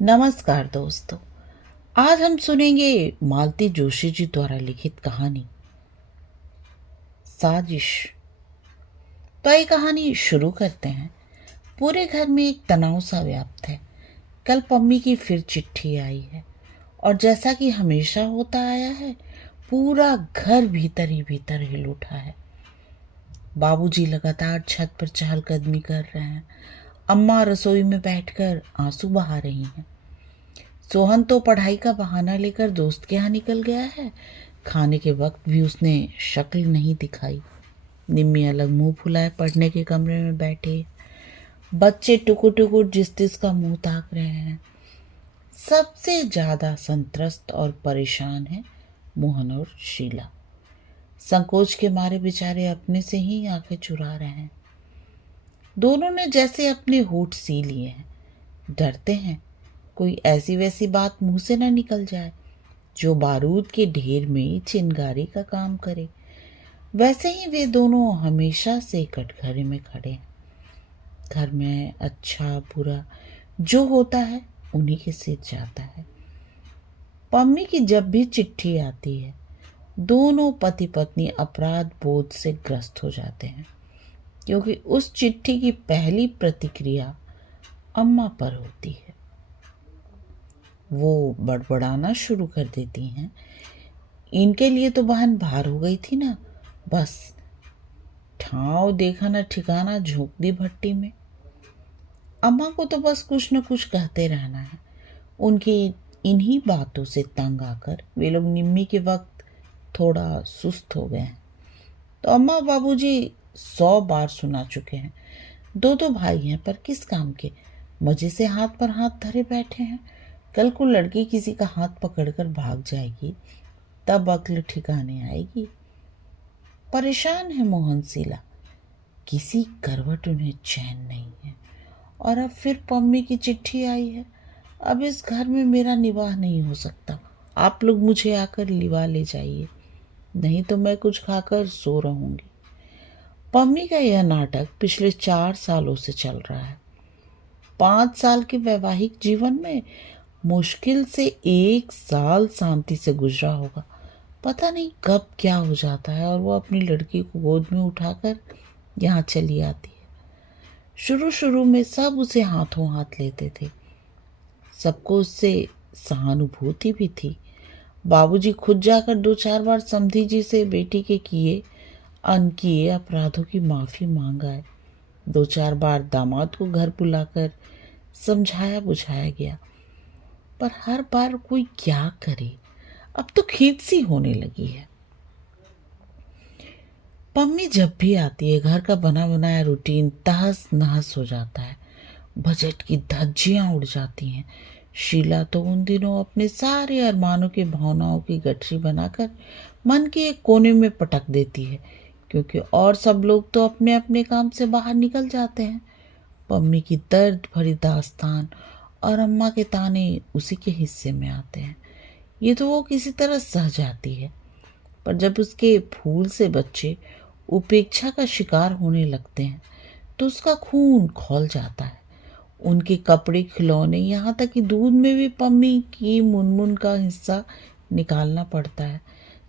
नमस्कार दोस्तों। आज हम सुनेंगे मालती जोशी जी द्वारा लिखित कहानी साजिश। तो ये कहानी शुरू करते हैं। पूरे घर में एक तनाव सा व्याप्त है। कल पम्मी की फिर चिट्ठी आई है और जैसा कि हमेशा होता आया है, पूरा घर भीतर ही भीतर हिल उठा है। बाबूजी लगातार छत पर चहलकदमी कर रहे हैं। अम्मा रसोई में बैठकर आंसू बहा रही हैं। सोहन तो पढ़ाई का बहाना लेकर दोस्त के यहाँ निकल गया है। खाने के वक्त भी उसने शक्ल नहीं दिखाई। निम्मी अलग मुंह फुलाए पढ़ने के कमरे में बैठे। बच्चे टुकुर टुकुर जिस तिस मुंह ताक रहे हैं। सबसे ज्यादा संत्रस्त और परेशान है मोहन और शीला। संकोच के मारे बेचारे अपने से ही आंखें चुरा रहे हैं। दोनों ने जैसे अपने होठ सी लिए हैं। डरते हैं कोई ऐसी वैसी बात मुंह से ना निकल जाए जो बारूद के ढेर में चिंगारी का काम करे। वैसे ही वे दोनों हमेशा से कटघरे में खड़े हैं। घर में अच्छा बुरा जो होता है उन्हीं के सिर जाता है। पम्मी की जब भी चिट्ठी आती है, दोनों पति पत्नी अपराध बोध से ग्रस्त हो जाते हैं, क्योंकि उस चिट्ठी की पहली प्रतिक्रिया अम्मा पर होती है। वो बड़बड़ाना शुरू कर देती हैं। इनके लिए तो बहन भार हो गई थी ना, बस ठाव देखा ना ठिकाना, झोंक दी भट्टी में। अम्मा को तो बस कुछ न कुछ कहते रहना है। उनकी इन्हीं बातों से तंग आकर वे लोग निम्मी के वक्त थोड़ा सुस्त हो गए हैं। तो अम्मा बाबूजी 100 बार सुना चुके हैं। दो भाई हैं पर किस काम के, मजे से हाथ पर हाथ धरे बैठे हैं। कल को लड़की किसी का हाथ पकड़कर भाग जाएगी, तब अक्ल ठिकाने आएगी। परेशान है मोहन शीला। किसी करवट उन्हें चैन नहीं है। और अब फिर पम्मी की चिट्ठी आई है। अब इस घर में मेरा निवाह नहीं हो सकता। आप लोग मुझे आकर लिवा ले जाइए, नहीं तो मैं कुछ खाकर सो रहूंगी। पम्मी का यह नाटक पिछले 4 सालों से चल रहा है। 5 साल के वैवाहिक जीवन में मुश्किल से 1 साल शांति से गुजरा होगा। पता नहीं कब क्या हो जाता है और वो अपनी लड़की को गोद में उठाकर यहाँ चली आती है। शुरू शुरू में सब उसे हाथों हाथ लेते थे। सबको उससे सहानुभूति भी थी। बाबूजी खुद जाकर 2-4 बार समधी जी से बेटी के किए अनकिए अपराधों की माफी मांग आए। 2-4 बार दामाद को घर बुलाकर समझाया बुझाया गया, पर हर बार कोई क्या करे। अब तो खींच सी होने लगी है। पम्मी जब भी आती है, घर का बना बनाया रूटीन तहस नहस हो जाता है। बजट की धज्जियां उड़ जाती हैं। शीला तो उन दिनों अपने सारे अरमानों की भावनाओं की गठरी बनाकर मन के एक कोने में पटक देती है, क्योंकि और सब लोग तो अपने अपने काम से बाहर निकल जाते हैं। पम्मी की दर्द भरी दास्तान और अम्मा के ताने उसी के हिस्से में आते हैं। ये तो वो किसी तरह सह जाती है, पर जब उसके फूल से बच्चे उपेक्षा का शिकार होने लगते हैं तो उसका खून खौल जाता है। उनके कपड़े खिलौने यहाँ तक कि दूध में भी पम्मी की मुनमुन का हिस्सा निकालना पड़ता है।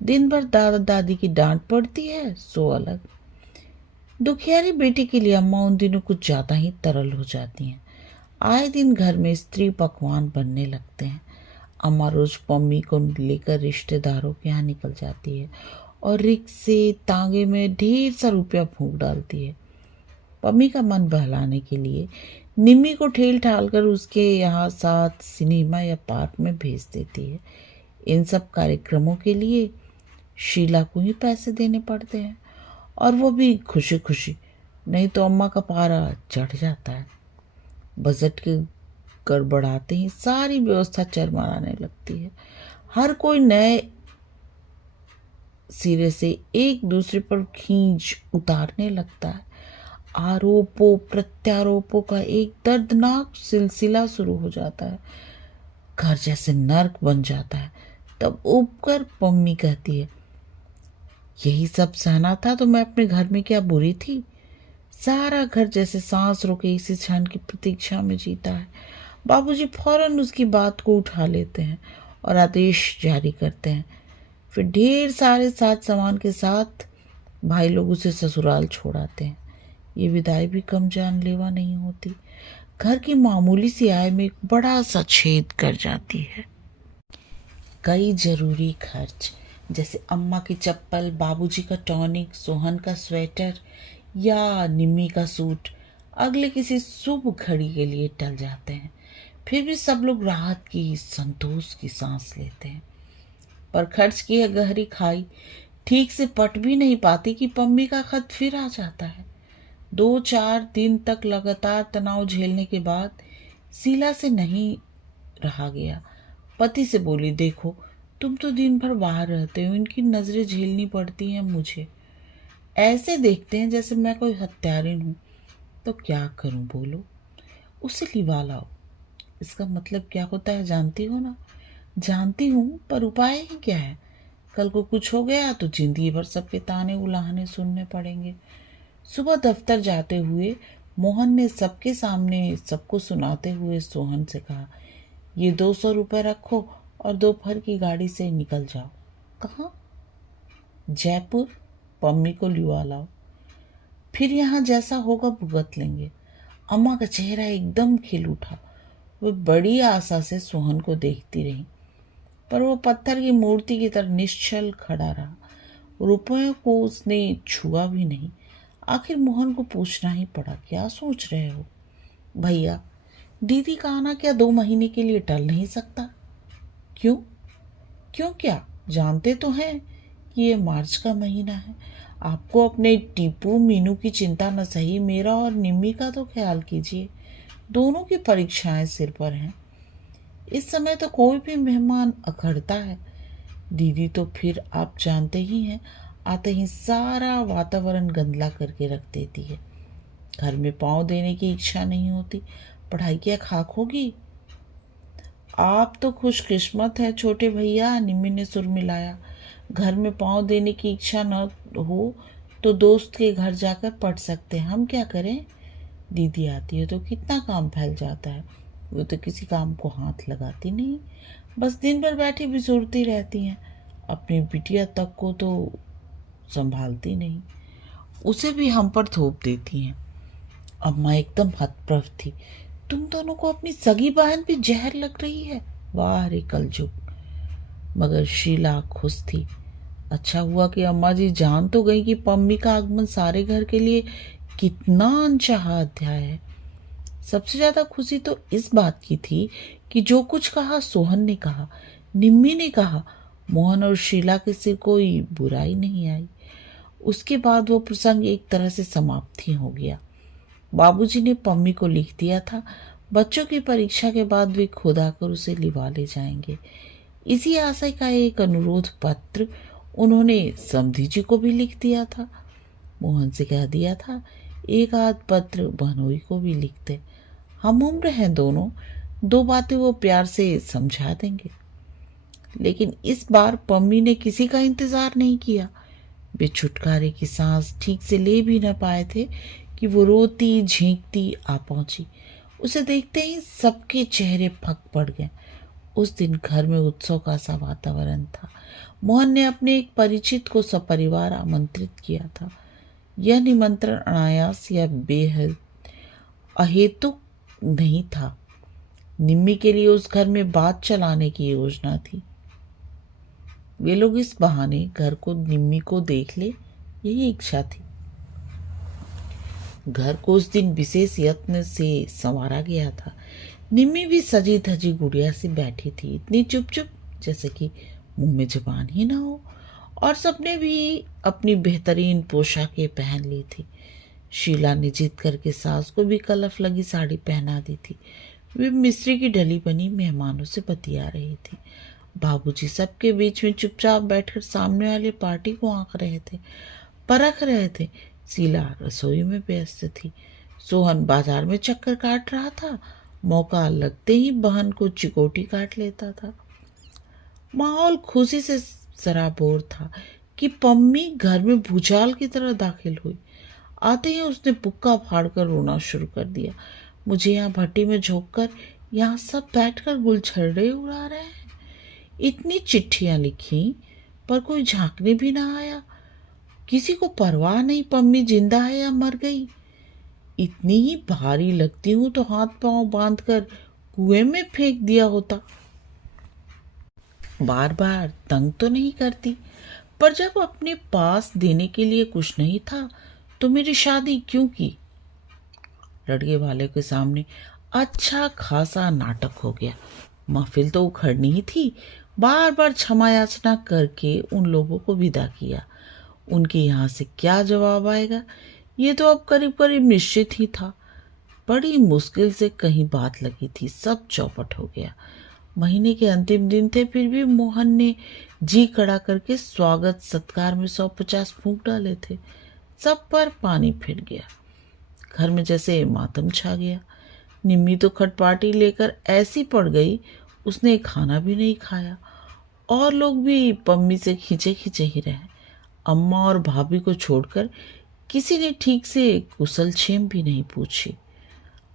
दिन भर दादा दादी की डांट पड़ती है, सो अलग। दुखियारी बेटी के लिए अम्मा उन दिनों कुछ ज़्यादा ही तरल हो जाती हैं। आए दिन घर में स्त्री पकवान बनने लगते हैं। अम्मा रोज पम्मी को लेकर रिश्तेदारों के यहाँ निकल जाती है और रिक्शे तांगे में ढेर सा रुपया फूंक डालती है। पम्मी का मन बहलाने के लिए निम्मी को ठेल ठाल कर उसके यहाँ साथ सिनेमा या पार्क में भेज देती है। इन सब कार्यक्रमों के लिए शीला को ही पैसे देने पड़ते हैं, और वो भी खुशी खुशी, नहीं तो अम्मा का पारा चढ़ जाता है। बजट के गड़बड़ाते ही सारी व्यवस्था चरमराने लगती है। हर कोई नए सिरे से एक दूसरे पर खींच उतारने लगता है। आरोपों प्रत्यारोपों का एक दर्दनाक सिलसिला शुरू हो जाता है। घर जैसे नर्क बन जाता है। तब उपकर पम्मी कहती है, यही सब सहना था तो मैं अपने घर में क्या बुरी थी। सारा घर जैसे सांस रोके इसी क्षण की प्रतीक्षा में जीता है। बाबूजी फौरन उसकी बात को उठा लेते हैं और आदेश जारी करते हैं। फिर ढेर सारे साथ सामान के साथ भाई लोग उसे ससुराल छोड़ाते हैं। ये विदाई भी कम जानलेवा नहीं होती, घर की मामूली सी आय में एक बड़ा सा छेद कर जाती है। कई जरूरी खर्च जैसे अम्मा की चप्पल, बाबूजी का टॉनिक, सोहन का स्वेटर या निम्मी का सूट अगले किसी शुभ घड़ी के लिए टल जाते हैं। फिर भी सब लोग राहत की, संतोष की सांस लेते हैं। पर खर्च की है गहरी खाई ठीक से पट भी नहीं पाती कि पम्मी का खत फिर आ जाता है। 2-4 दिन तक लगातार तनाव झेलने के बाद शीला से नहीं रहा गया। पति से बोली, देखो तुम तो दिन भर बाहर रहते हो, इनकी नजरें झेलनी पड़ती हैं मुझे। ऐसे देखते हैं जैसे मैं कोई हत्यारिन हूँ। तो क्या करूँ बोलो? उसे लिवा लाओ। इसका मतलब क्या होता है जानती हो ना? जानती हूँ, पर उपाय ही क्या है? कल को कुछ हो गया तो जिंदगी भर सबके ताने उलाहने सुनने पड़ेंगे। सुबह दफ्तर जाते हुए मोहन ने सबके सामने सबको सुनाते हुए सोहन से कहा, ये 200 रुपये रखो और दोपहर की गाड़ी से निकल जाओ। कहाँ? जयपुर। पम्मी को लिवा लाओ, फिर यहाँ जैसा होगा भुगत लेंगे। अम्मा का चेहरा एकदम खिल उठा। वह बड़ी आशा से सोहन को देखती रही, पर वो पत्थर की मूर्ति की तरह निश्चल खड़ा रहा। रुपयों को उसने छुआ भी नहीं। आखिर मोहन को पूछना ही पड़ा, क्या सोच रहे हो भैया? दीदी का आना क्या 2 महीने के लिए टल नहीं सकता? क्यों? क्यों क्या? जानते तो हैं कि ये मार्च का महीना है। आपको अपने टीपू मीनू की चिंता न सही, मेरा और निम्मी का तो ख्याल कीजिए। दोनों की परीक्षाएं सिर पर हैं। इस समय तो कोई भी मेहमान अखड़ता है। दीदी तो फिर आप जानते ही हैं, आते ही सारा वातावरण गंदला करके रख देती है। घर में पाँव देने की इच्छा नहीं होती। पढ़ाई क्या खाक होगी? आप तो खुशकिस्मत हैं छोटे भैया, निम्मी ने सुर मिलाया। घर में पाँव देने की इच्छा न हो तो दोस्त के घर जाकर पढ़ सकते हैं। हम क्या करें? दीदी आती है तो कितना काम फैल जाता है। वो तो किसी काम को हाथ लगाती नहीं, बस दिन भर बैठी बिसुरती रहती हैं। अपनी बिटिया तक को तो संभालती नहीं, उसे भी हम पर थोप देती हैं। अम्मा एकदम हतप्रभ थी। तुम दोनों को अपनी सगी बहन भी जहर लग रही है। वाह रे कलजुग। मगर शीला खुश थी। अच्छा हुआ कि अम्मा जी जान तो गई कि पम्मी का आगमन सारे घर के लिए कितना अनचाहा अध्याय है। सबसे ज्यादा खुशी तो इस बात की थी कि जो कुछ कहा सोहन ने कहा, निम्मी ने कहा, मोहन और शीला के सिर कोई बुराई नहीं आई। उसके बाद वो प्रसंग एक तरह से समाप्त ही हो गया। बाबूजी ने पम्मी को लिख दिया था, बच्चों की परीक्षा के बाद वे खुद आकर उसे लिवा ले जाएंगे। इसी आशय का एक अनुरोध पत्र उन्होंने समधी जी को भी लिख दिया था। मोहन से कह दिया था, एक आध पत्र बहनोई को भी लिखते। हम उम्र हैं दोनों, 2 बातें वो प्यार से समझा देंगे। लेकिन इस बार पम्मी ने किसी का इंतजार नहीं किया। वे छुटकारे की सांस ठीक से ले भी न पाए थे कि वो रोती झींकती आ पहुंची। उसे देखते ही सबके चेहरे फक पड़ गए। उस दिन घर में उत्सव का सा वातावरण था। मोहन ने अपने एक परिचित को सपरिवार आमंत्रित किया था। यह निमंत्रण अनायास या बेहद अहेतुक नहीं था। निम्मी के लिए उस घर में बात चलाने की योजना थी। वे लोग इस बहाने घर को निम्मी को देख ले, यही इच्छा थी। घर को उस दिन विशेष यत्न से संवारा गया था। निम्मी भी सजी धजी गुड़िया से बैठी थी, इतनी चुप चुप जैसे कि मुंह में जबान ही ना हो। और सबने भी अपनी बेहतरीन पोशाकें पहन ली थी। शीला ने जिद करके सास को भी कलफ लगी साड़ी पहना दी थी। वे मिस्री की ढली बनी मेहमानों से बतिया रही थी। बाबूजी सबके बीच में चुपचाप बैठकर सामने वाली पार्टी को आंक रहे थे, परख रहे थे। शीला रसोई में व्यस्त थी। सोहन बाजार में चक्कर काट रहा था। मौका लगते ही बहन को चिकोटी काट लेता था। माहौल खुशी से सराबोर था कि पम्मी घर में भूचाल की तरह दाखिल हुई। आते ही उसने पुक्का फाड़कर रोना शुरू कर दिया। मुझे यहाँ भट्टी में झोंककर यहाँ सब बैठकर गुलछर्रे उड़ा रहे हैं। इतनी चिट्ठियां लिखी पर कोई झांकने भी ना आया। किसी को परवाह नहीं पम्मी जिंदा है या मर गई। इतनी ही भारी लगती हूँ तो हाथ पांव बांधकर कुएं में फेंक दिया होता। बार बार तंग तो नहीं करती, पर जब अपने पास देने के लिए कुछ नहीं था तो मेरी शादी क्यों की? लड़के वाले के सामने अच्छा खासा नाटक हो गया। महफिल तो उखड़नी ही थी। बार बार क्षमा याचना करके उन लोगों को विदा किया। उनके यहाँ से क्या जवाब आएगा ये तो अब करीब करीब निश्चित ही था। बड़ी मुश्किल से कहीं बात लगी थी, सब चौपट हो गया। महीने के अंतिम दिन थे, फिर भी मोहन ने जी कड़ा करके स्वागत सत्कार में 150 फूंक डाले थे। सब पर पानी फिर गया। घर में जैसे मातम छा गया। निम्मी तो खटपाटी लेकर ऐसी पड़ गई, उसने खाना भी नहीं खाया। और लोग भी पम्मी से खींचे खींचे ही रहे। अम्मा और भाभी को छोड़कर किसी ने ठीक से कुशल क्षेम भी नहीं पूछी।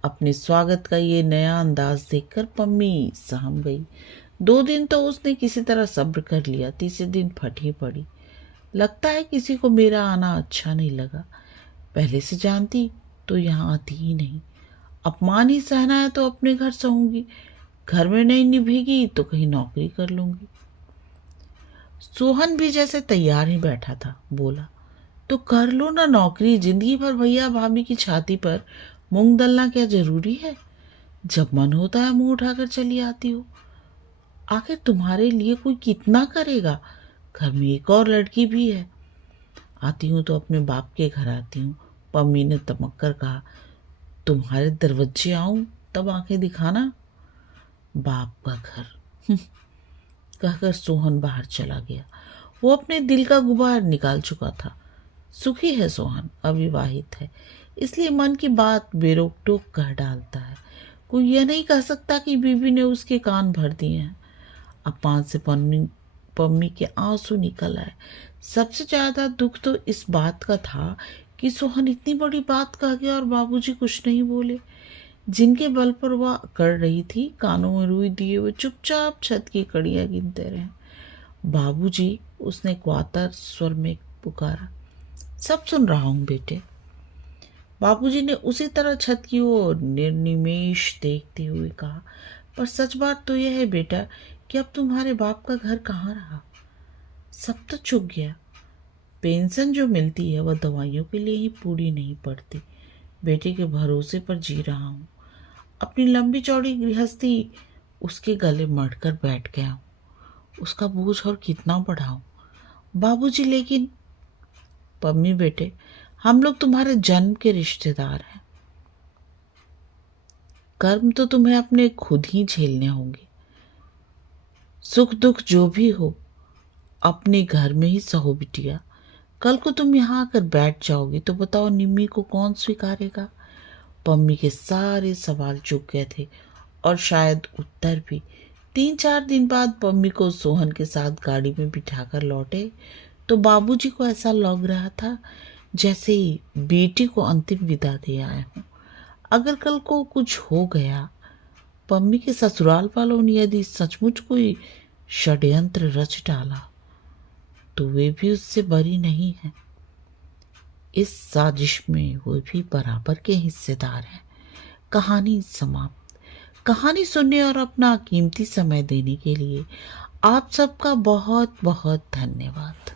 अपने स्वागत का ये नया अंदाज देखकर पम्मी सहम गई। 2 दिन तो उसने किसी तरह सब्र कर लिया, तीसरे दिन फटी पड़ी। लगता है किसी को मेरा आना अच्छा नहीं लगा। पहले से जानती तो यहाँ आती ही नहीं। अपमान ही सहना है तो अपने घर सहूंगी, घर में नहीं निभेगी तो कहीं नौकरी कर लूंगी। सोहन भी जैसे तैयार ही बैठा था, बोला तो कर लो ना नौकरी। जिंदगी भर भैया भाभी की छाती पर मूंग दलना क्या जरूरी है? जब मन होता है मुंह उठाकर चली आती हो। आखिर तुम्हारे लिए कोई कितना करेगा? घर में एक और लड़की भी है। आती हूँ तो अपने बाप के घर आती हूँ। पम्मी ने तमक कर कहा, तुम्हारे दरवाजे आऊं तब आंखें दिखाना। बाप का घर कहकर सोहन बाहर चला गया। वो अपने दिल का गुबार निकाल चुका था। सुखी है सोहन, अविवाहित है, इसलिए मन की बात बेरोक टोक कह डालता है। कोई यह नहीं कह सकता कि बीबी ने उसके कान भर दिए हैं। अपमान से पम्मी के आंसू निकल आए। सबसे ज्यादा दुख तो इस बात का था कि सोहन इतनी बड़ी बात कह गया और बाबूजी कुछ नहीं बोले। जिनके बल पर वह कर रही थी, कानों में रुई दिए हुए चुपचाप छत की कड़ियां गिनते रहे। बाबूजी, उसने क्वातर स्वर में पुकारा। सब सुन रहा हूं बेटे। बाबूजी ने उसी तरह छत की ओर निर्निमेष देखते हुए कहा, पर सच बात तो यह है बेटा कि अब तुम्हारे बाप का घर कहाँ रहा। सब तो चुक गया। पेंशन जो मिलती है वह दवाइयों के लिए ही पूरी नहीं पड़ती। बेटे के भरोसे पर जी रहा हूँ। अपनी लंबी चौड़ी गृहस्थी उसके गले मढ़कर बैठ गया हूँ। उसका बोझ और कितना बढ़ाऊं बाबूजी। लेकिन पम्मी बेटे, हम लोग तुम्हारे जन्म के रिश्तेदार हैं। कर्म तो तुम्हें अपने खुद ही झेलने होंगे। सुख दुख जो भी हो अपने घर में ही सहो बिटिया। कल को तुम यहाँ आकर बैठ जाओगी तो बताओ निम्मी को कौन स्वीकारेगा? पम्मी के सारे सवाल चुक गए थे और शायद उत्तर भी। 3-4 दिन बाद पम्मी को सोहन के साथ गाड़ी में बिठाकर लौटे तो बाबूजी को ऐसा लग रहा था जैसे बेटी को अंतिम विदा दे आए हों। अगर कल को कुछ हो गया, पम्मी के ससुराल वालों ने यदि सचमुच कोई षड्यंत्र रच डाला, तो वे भी उससे बरी नहीं है। इस साजिश में वो भी बराबर के हिस्सेदार हैं। कहानी समाप्त। कहानी सुनने और अपना कीमती समय देने के लिए आप सबका बहुत बहुत धन्यवाद।